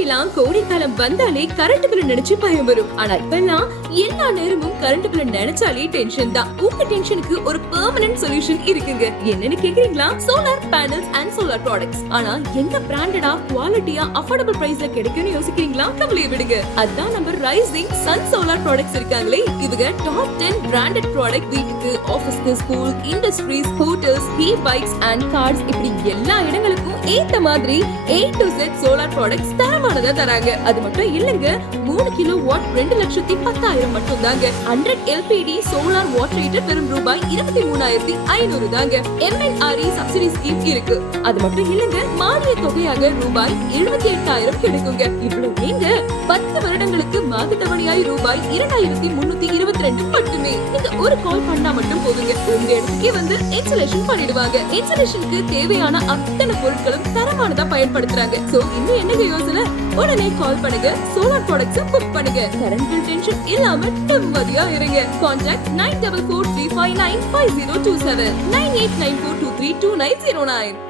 முன்னாடிலாம் கோடைக்காலம் வந்தாலே கரண்ட் பில் நினைச்சு பயம் வரும். ஆனா இப்பெல்லாம் எல்லா நேரமும் கரண்ட் பில் நினைச்சாலே டென்ஷன் தான். உங்க டென்ஷனுக்கு ஒரு பெர்மனன்ட் சொல்யூஷன் இருக்குங்க. என்னன்னு கேக்குறீங்களா? Solar panels and solar products. ஆனா எந்த பிராண்டடா, குவாலிட்டியா, அஃபோர்டபிள் பிரைஸ்ல கிடைக்கும்னு யோசிக்கிறீங்களா? கவலைய விடுங்க. அதான் நம்ம ரைசிங் சன் சோலார் ப்ராடக்ட்ஸ் இருக்காங்களே. இவங்க டாப் 10 பிராண்டட் ப்ராடக்ட் வீட்டுக்கு, ஆபீஸ்க்கு, school, industries, hotels, bikes and cars இப்படி எல்லா இடங்களுக்கும் ஏத்த மாதிரி A to Z solar products தரமானதா தராங்க. அது மட்டும் இல்லங்க, 3 கிலோ வாட் 2,10,000 மட்டும் தாங்க. 100 LPD சோலார் வாட்டர் ஹீட்டர் வெறும் ரூபாய் 23,500 தாங்க. MNRE சப்சிடி ஸ்கீம் இருக்கு. அது மட்டும் இல்லங்க, மானிய தொகையாக ரூபாய் 78,000 கிடைக்குங்க. இவ்வளவு ஏங்க 10 வருடங்களுக்கு மாத தவணையாய் ரூபாய் 2,322 மட்டுமே. நீங்க ஒரு கால் பண்ணா மட்டும் போதுங்க, உங்க இடத்துக்கே வந்து இன்ஸ்டாலேஷன் பண்ணிடுவாங்க. இன்ஸ்டாலேஷனுக்கு தேவையான அத்தனை பொருட்களும் தரமானதா பயன்படுத்துறாங்க. சோ இன்னும் என்னங்க யோசனை? உடனே கால் பண்ணுங்க, சோலார் ப்ராடக்ட்ஸ் புக் பண்ணுங்க. கரண்ட் பில் டென்ஷன் இல்லாம நிம்மதியா இருங்க. கான்டாக்ட் 9443595027 9894232909.